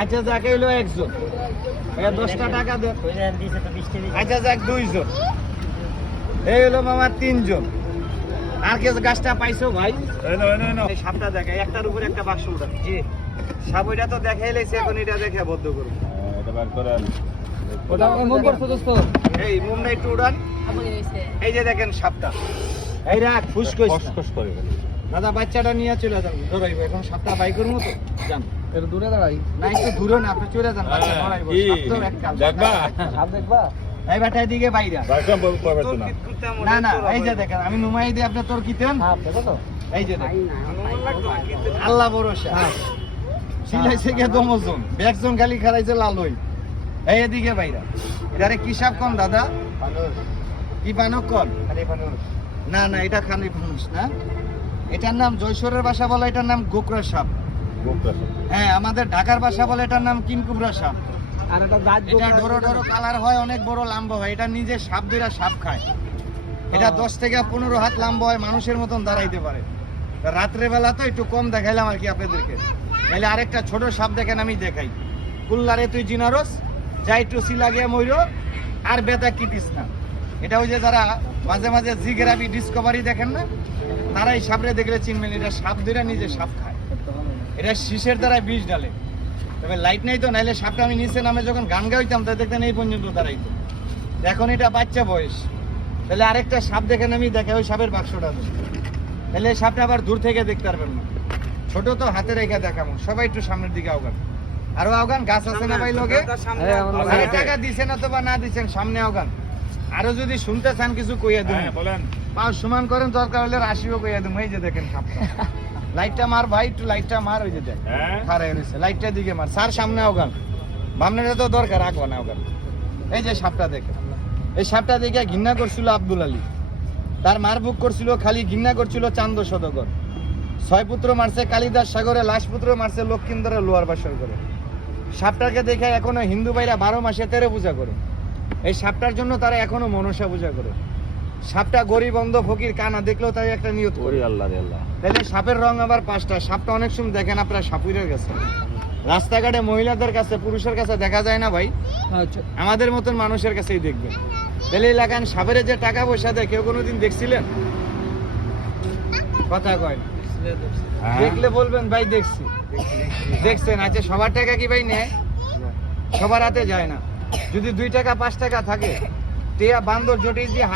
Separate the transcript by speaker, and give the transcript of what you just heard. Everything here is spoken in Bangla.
Speaker 1: আচ্ছা যাকে হইল একজন। দশটা টাকা দেন। আচ্ছা যাক দুইজন। এই হলো মামা তিনজন। আর কে গাছটা পাইছো ভাই? সাপটা দেখে একটার উপরে একটা বাক্স উঠা। জি। সাপ ওইটা তো দেখাই লাইছে এখন এটা দেখে বদ্ধ করুন। এই মুমটা একটু উড়ান। এই যে দেখেন সাপটা। এই রাখ ফুস না। দাদা বাচ্চাটা নিয়ে চলে যান ধরাইব এখন সাপটা বাই করব তো। যান।
Speaker 2: দূরে দাঁড়াই।
Speaker 1: না একটু দূরে না আপনি চলে যান বাচ্চা ধরাইব।
Speaker 3: কি?
Speaker 1: সাপ তো
Speaker 3: দেখবা?
Speaker 2: সাপ দেখবা?
Speaker 1: এই বাটা এদিকে বাইরা না না এই যে দেখেন আমি নুমাই দিয়ে আপনি তোর কিতেন
Speaker 2: সাপ দেখো তো।
Speaker 1: এই যে দেখেন। আল্লাহ ভরসা। সিলাইছে গে দমজন। ব্যাগজন খালি খারাইছে লালই। এই এদিকে বাইরা এটারে কি সাপ কোন দাদা? কি বানক কোন? না না এটা খানি ফানুস না? এটার নাম জয়সরের ভাষা বলে এটার নাম গোকরা সাপ। হ্যাঁ আমাদের ঢাকার ভাষা বলে এটার নাম কিনকুবরা সাপ।
Speaker 2: আর একটা দাঁত
Speaker 1: এটা ডরো ডরো কালার হয় অনেক বড় লম্বা হয়। এটা নিজে সাপ ধরে সাপ খায়। এটা দশ থেকে পনেরো হাত লম্বা হয় মানুষের মতন দাঁড়াইতে পারে। রাত্রে বেলা তো একটু কম দেখাইলাম আর কি আপনাদেরকে। তাহলে আরেকটা ছোট সাপ দেখেন আমি দেখাই। কুল্লারে তুই জিনারস যা একটু সিলাগে ময়ূর আর বেতা কিটিস না। এটা ওই যে যারা মাঝে মাঝে জিগেরাবি ডিসকভারি দেখেন না? তারা এই সাপরে দেখলে চিনবেন এটা সাপ ধরে নিজে সাপ খায়। এটা শীষের দ্বারা বিষ ডালে তবে লাইট নেই তো নাইলে সাপটা আমি নিচে নামে যখন গান গাইতাম তাই দেখতেন এই পর্যন্ত দাঁড়াইতো। এখন এটা বাচ্চা বয়স। তাহলে আরেকটা সাপ দেখেন আমি দেখে ওই সাপের বাক্সটা তো তাহলে সাপটা আবার দূর থেকে দেখতে পারবেন না। ছোট তো হাতে রেখে দেখাবো। সবাই একটু সামনের দিকে আওগান। আরও আওগান গাছ আছে না ভাই লোকে?
Speaker 2: হ্যাঁ, আমার লগে
Speaker 1: আরে
Speaker 2: আছে।
Speaker 1: টাকা দিছেন অথবা না দিছেন সামনে আওগান। আরও যদি শুনতে চান কিছু কইয়া দেবেন
Speaker 3: বলেন।
Speaker 1: পাও সমান করেন দরকার হলে রাশিও কইয়া দেবো এই যে দেখেন সাপটা লাইটটা মার ভাই একটু লাইটটা মার ওই যে দেখ।
Speaker 3: হ্যাঁ?
Speaker 1: খারাই রয়েছে লাইটটা দিকে মার। স্যার সামনে আওগান। বামনেটা তো দরকার রাখব না আওগান। এই যে সাপটা দেখে এই সাপটা দেখে ঘৃণা করছিল আব্দুল আলী। তার মার বুক করছিল খালি ঘৃণা করছিল চান্দ সদগর। ছয় পুত্র মারছে কালিদাস সাগরে লাশ পুত্র মারছে লক্ষিন্দরে লোয়ার বাসর করে সাপটাকে দেখে এখনও হিন্দু ভাইরা বারো মাসে তেরো পূজা করে। এই সাপটার জন্য তারা এখনও মনসা পূজা করে। সাপটা গরিব অন্ধ ফকির কানা দেখলেও তাই একটা নিয়ত করে।
Speaker 3: আল্লাহ আল্লাহ।
Speaker 1: তাহলে সাপের রং আবার পাঁচটা। সাপটা অনেক সময় দেখেন আপনার সাপুরের কাছে। রাস্তাঘাটে মহিলাদের কাছে পুরুষের কাছে দেখা যায় না ভাই?
Speaker 2: আচ্ছা।
Speaker 1: আমাদের মতন মানুষের কাছেই দেখবেন। তাহলে এলাকান সাপের যে টাকা পয়সা দেয় কেউ কোনোদিন দেখছিলেন? কথা কয় না। দেখলে বলবেন ভাই দেখছি। দেখছেন আচ্ছা সবার টাকা কি ভাই নেয়? সবার হাতে যায় না। যদি দুই টাকা পাঁচ টাকা থাকে টিয়া বান্দর জটি দিয়ে